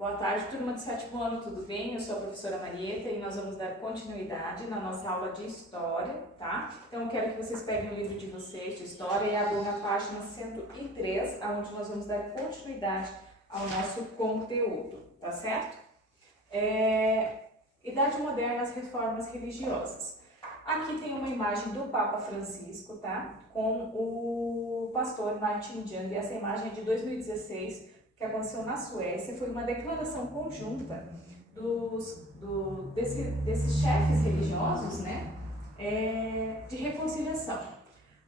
Boa tarde, turma do sétimo ano, tudo bem? Eu sou a professora Marieta e nós vamos dar continuidade na nossa aula de História, tá? Então eu quero que vocês peguem o livro de vocês de História e abram na página 103, onde nós vamos dar continuidade ao nosso conteúdo, tá certo? Idade Moderna, as reformas religiosas. Aqui tem uma imagem do Papa Francisco, tá? Com o pastor Martin Jung. Essa imagem é de 2016, que aconteceu na Suécia. Foi uma declaração conjunta desses chefes religiosos, né? De reconciliação.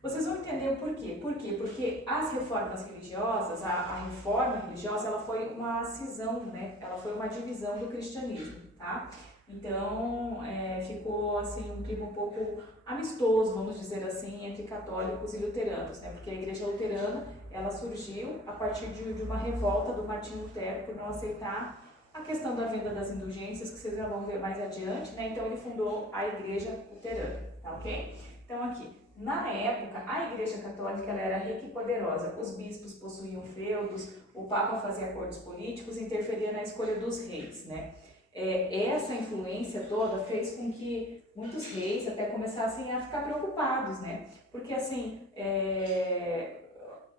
Vocês vão entender o porquê. Por quê? Porque as reformas religiosas, a reforma religiosa, ela foi uma cisão, né? Ela foi uma divisão do cristianismo, tá? Então, ficou assim um clima um pouco amistoso, vamos dizer assim, entre católicos e luteranos, né? Porque a igreja luterana, ela surgiu a partir de uma revolta do Martinho Lutero por não aceitar a questão da venda das indulgências, que vocês já vão ver mais adiante, né? Então, ele fundou a igreja luterana, tá ok? Então, aqui, na época, a igreja católica ela era rica e poderosa. Os bispos possuíam feudos, o papa fazia acordos políticos e interferia na escolha dos reis, né? Essa influência toda fez com que muitos reis até começassem a ficar preocupados, né? Porque, assim,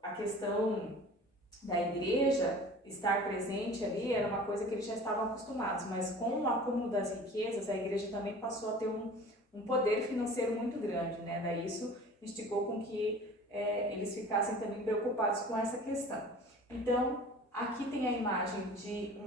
a questão da igreja estar presente ali era uma coisa que eles já estavam acostumados, mas com o acúmulo das riquezas, a igreja também passou a ter um poder financeiro muito grande, né? Daí isso instigou com que eles ficassem também preocupados com essa questão. Então, aqui tem a imagem de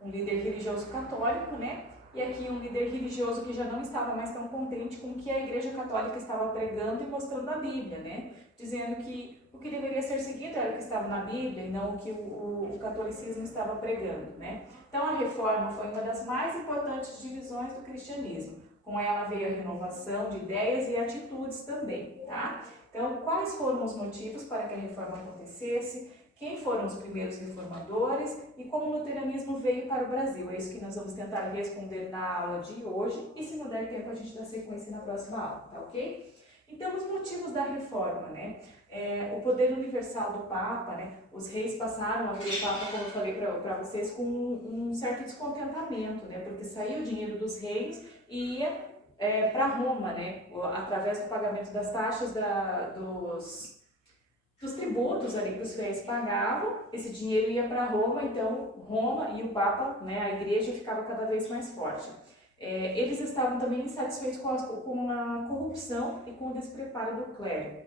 um líder religioso católico, né? E aqui um líder religioso que já não estava mais tão contente com o que a igreja católica estava pregando e mostrando na Bíblia, né? Dizendo que o que deveria ser seguido era o que estava na Bíblia e não o que o catolicismo estava pregando, né? Então a reforma foi uma das mais importantes divisões do cristianismo. Com ela veio a renovação de ideias e atitudes também, tá? Então, quais foram os motivos para que a reforma acontecesse? Quem foram os primeiros reformadores e como o luteranismo veio para o Brasil? É isso que nós vamos tentar responder na aula de hoje e, se não der tempo, a gente dá sequência na próxima aula, tá ok? Então, os motivos da reforma, né? O poder universal do Papa, né? Os reis passaram a ver o Papa, como eu falei para vocês, com um certo descontentamento, né? Porque saía o dinheiro dos reis e ia para Roma, né? Através do pagamento das taxas dos tributos ali que os fiéis pagavam, esse dinheiro ia para Roma, então Roma e o Papa, né, a igreja ficava cada vez mais forte. Eles estavam também insatisfeitos com a corrupção e com o despreparo do clero,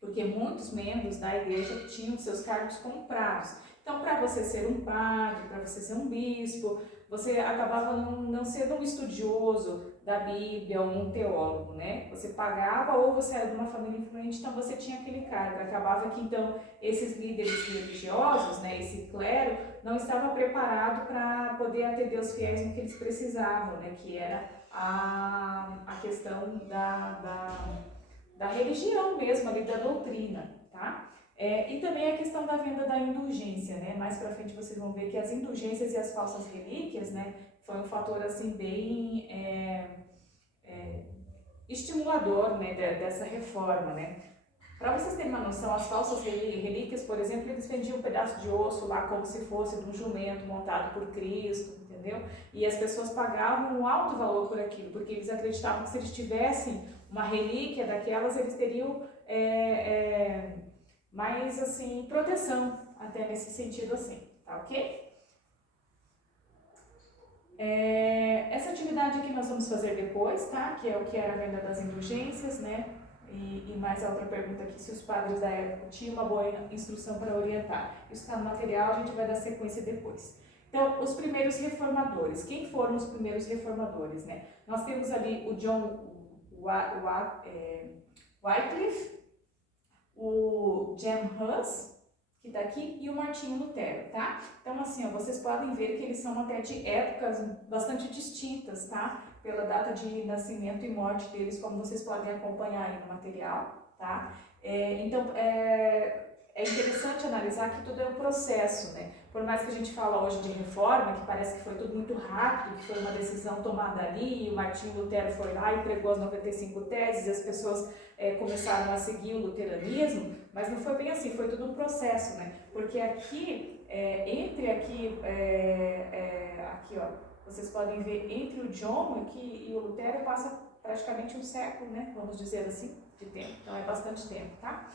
porque muitos membros da igreja tinham seus cargos comprados. Então, para você ser um padre, para você ser um bispo, você acabava não sendo um estudioso da Bíblia ou um teólogo, né? Você pagava ou você era de uma família influente, então você tinha aquele cargo. Acabava que, então, esses líderes religiosos, né, esse clero, não estava preparado para poder atender os fiéis no que eles precisavam, né? Que era a questão da religião mesmo, ali, da doutrina, tá? E também a questão da venda da indulgência, né? Mais pra frente vocês vão ver que as indulgências e as falsas relíquias, né? Foi um fator, assim, bem estimulador, né? Dessa reforma, né? Para vocês terem uma noção, as falsas relíquias, por exemplo, eles vendiam um pedaço de osso lá como se fosse de um jumento montado por Cristo, entendeu? E as pessoas pagavam um alto valor por aquilo, porque eles acreditavam que se eles tivessem uma relíquia daquelas, eles teriam mais, assim, proteção, até nesse sentido assim, tá ok? Essa atividade aqui nós vamos fazer depois, tá? Que é o que era a venda das indulgências, né? E mais a outra pergunta aqui, se os padres da época tinham uma boa instrução para orientar. Isso está no material, a gente vai dar sequência depois. Então, os primeiros reformadores. Quem foram os primeiros reformadores, né? Nós temos ali o John Wycliffe, o Jan Hus, que está aqui, e o Martinho Lutero, tá? Então, assim, ó, vocês podem ver que eles são até de épocas bastante distintas, tá? Pela data de nascimento e morte deles, como vocês podem acompanhar aí no material, tá? Então, é interessante analisar que tudo é um processo, né? Por mais que a gente fala hoje de reforma, que parece que foi tudo muito rápido, que foi uma decisão tomada ali, e o Martinho Lutero foi lá e pregou as 95 teses, e as pessoas começaram a seguir o luteranismo, mas não foi bem assim, foi tudo um processo, né? Porque aqui, entre ver aqui, aqui ó, vocês podem ver entre o John aqui e o Lutero passa praticamente um século, né, vamos dizer assim, de tempo, então é bastante tempo, tá?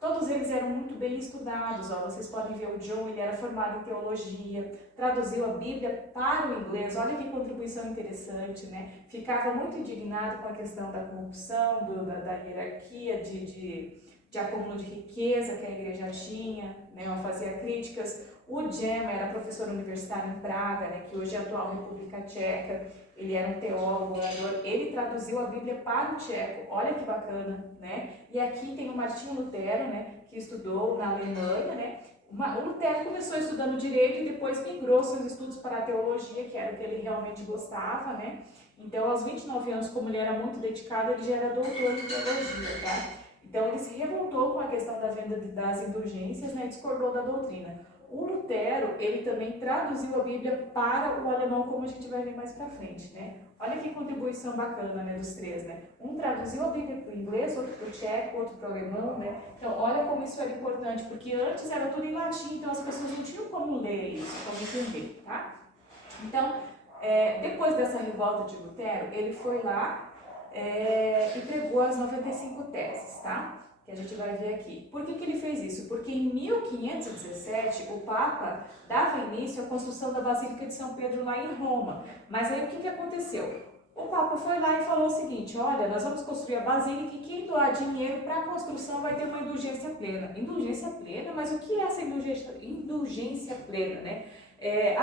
Todos eles eram muito bem estudados, ó, vocês podem ver o John, ele era formado em teologia, traduziu a Bíblia para o inglês, olha que contribuição interessante, né? Ficava muito indignado com a questão da corrupção, da hierarquia, de acúmulo de riqueza que a igreja tinha, né? Ela fazia críticas. O Gemma era professor universitário em Praga, né? Que hoje é a atual República Tcheca. Ele era um teólogo, orador. Ele traduziu a Bíblia para o tcheco. Olha que bacana, né? E aqui tem o Martinho Lutero, né? Que estudou na Alemanha, né? O Lutero começou estudando direito e depois migrou seus estudos para a teologia, que era o que ele realmente gostava, né? Então, aos 29 anos, como ele era muito dedicado, ele já era doutor em teologia, tá? Então, ele se revoltou com a questão da venda das indulgências, né? E discordou da doutrina. O Lutero, ele também traduziu a Bíblia para o alemão, como a gente vai ver mais pra frente, né? Olha que contribuição bacana, né, dos três, né? Um traduziu a Bíblia para o inglês, outro para o tcheco, outro para o alemão, né? Então, olha como isso era importante, porque antes era tudo em latim, então as pessoas não tinham como ler isso, como entender, tá? Então, depois dessa revolta de Lutero, ele foi lá e pregou as 95 teses, tá? Que a gente vai ver aqui. Por que ele fez isso? Porque em 1517 o Papa dava início à construção da Basílica de São Pedro lá em Roma. Mas aí o que aconteceu? O Papa foi lá e falou o seguinte: olha, nós vamos construir a Basílica e quem doar dinheiro para a construção vai ter uma indulgência plena. Indulgência plena? Mas o que é essa indulgência plena, né? É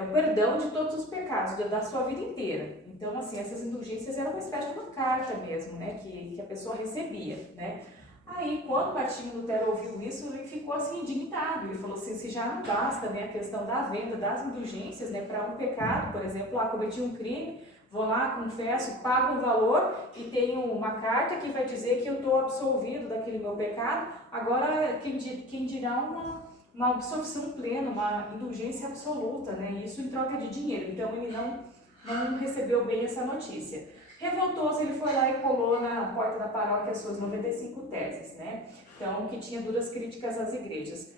o perdão de todos os pecados da sua vida inteira. Então, assim, essas indulgências eram uma espécie de uma carta mesmo, né, que a pessoa recebia, né. Aí, quando Martinho Lutero ouviu isso, ele ficou assim indignado. Ele falou assim: se já não basta, né, a questão da venda das indulgências, né, para um pecado, por exemplo, cometi um crime, vou lá, confesso, pago um valor e tenho uma carta que vai dizer que eu estou absolvido daquele meu pecado. Agora, quem dirá uma absolvição plena, uma indulgência absoluta, né, isso em troca de dinheiro. Então, ele não recebeu bem essa notícia. Revoltou-se, ele foi lá e colou na porta da paróquia as suas 95 teses, né? Então, que tinha duras críticas às igrejas,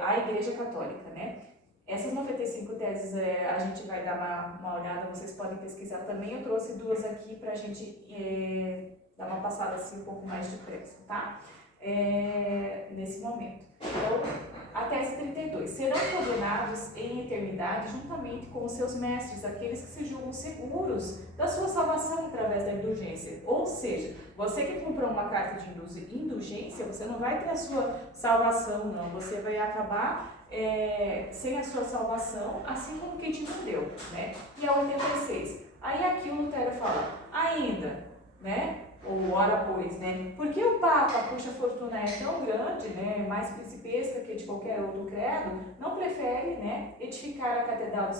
à Igreja Católica, né? Essas 95 teses a gente vai dar uma olhada, vocês podem pesquisar também. Eu trouxe duas aqui para a gente dar uma passada assim um pouco mais depressa, tá? Nesse momento. Então, a tese 32. Serão condenados em eternidade juntamente com os seus mestres, aqueles que se julgam seguros da sua salvação através da indulgência. Ou seja, você que comprou uma carta de indulgência, você não vai ter a sua salvação, não. Você vai acabar sem a sua salvação, assim como quem te não deu, né? E a 86. Aí aqui o Lutero fala, ainda, né? Ou ora pois, né? Porque o Papa, cuja fortuna é tão grande, né, mais principesca que de qualquer outro credo, não prefere, né, edificar a Catedral de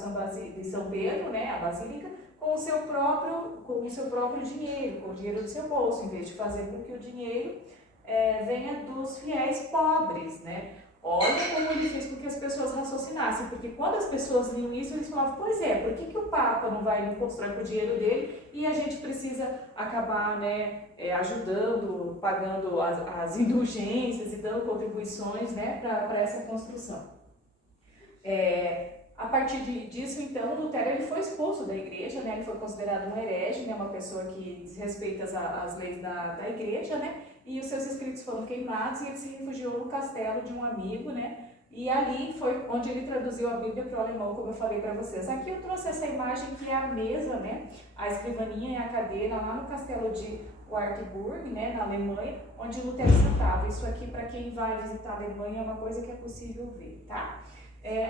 São Pedro, né, a Basílica, com o seu próprio dinheiro, com o dinheiro do seu bolso, em vez de fazer com que o dinheiro venha dos fiéis pobres, né? Olha como ele fez com que as pessoas raciocinassem, porque quando as pessoas liam isso, eles falavam, pois por que o Papa não vai constrói com o dinheiro dele e a gente precisa acabar, né, ajudando, pagando as indulgências e dando contribuições, né, para essa construção. A partir disso, então, Lutero ele foi expulso da igreja, né, ele foi considerado um herege, né, uma pessoa que desrespeita as leis da igreja, né, e os seus escritos foram queimados e ele se refugiou no castelo de um amigo, né? E ali foi onde ele traduziu a Bíblia para o alemão, como eu falei para vocês. Aqui eu trouxe essa imagem que é a mesa, né? A escrivaninha e a cadeira lá no castelo de Wartburg, né? Na Alemanha, onde Lutero sentava. Isso aqui, para quem vai visitar a Alemanha, é uma coisa que é possível ver, tá?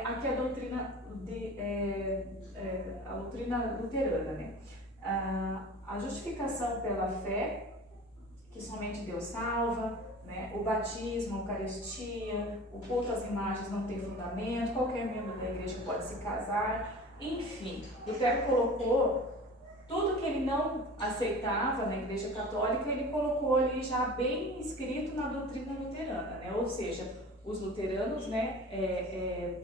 Aqui a doutrina a doutrina luterana, né? A justificação pela fé, que somente Deus salva, né? O batismo, a Eucaristia, o culto às imagens não tem fundamento, qualquer membro da igreja pode se casar, enfim. Lutero colocou tudo que ele não aceitava na igreja católica, ele colocou ali já bem escrito na doutrina luterana, né? Ou seja, os luteranos, né,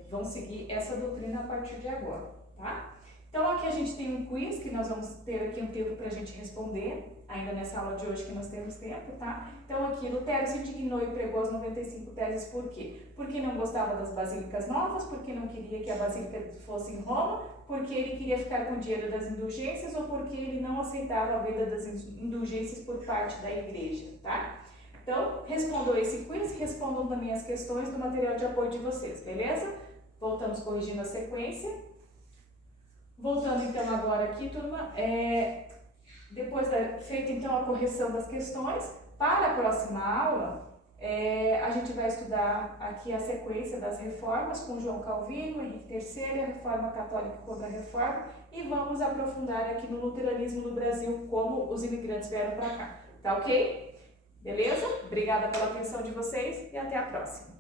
vão seguir essa doutrina a partir de agora, tá? Então aqui a gente tem um quiz que nós vamos ter aqui um tempo para a gente responder, ainda nessa aula de hoje que nós temos tempo, tá? Então aqui, Lutero se indignou e pregou as 95 teses por quê? Porque não gostava das basílicas novas, porque não queria que a basílica fosse em Roma, porque ele queria ficar com o dinheiro das indulgências ou porque ele não aceitava a venda das indulgências por parte da igreja, tá? Então, respondam esse quiz, respondam também as questões do material de apoio de vocês, beleza? Voltamos corrigindo a sequência. Voltando então agora aqui, turma, depois feita então a correção das questões, para a próxima aula, a gente vai estudar aqui a sequência das reformas com João Calvino, Henrique III, a Reforma Católica contra a Reforma, e vamos aprofundar aqui no luteranismo no Brasil, como os imigrantes vieram para cá, tá ok? Beleza? Obrigada pela atenção de vocês e até a próxima.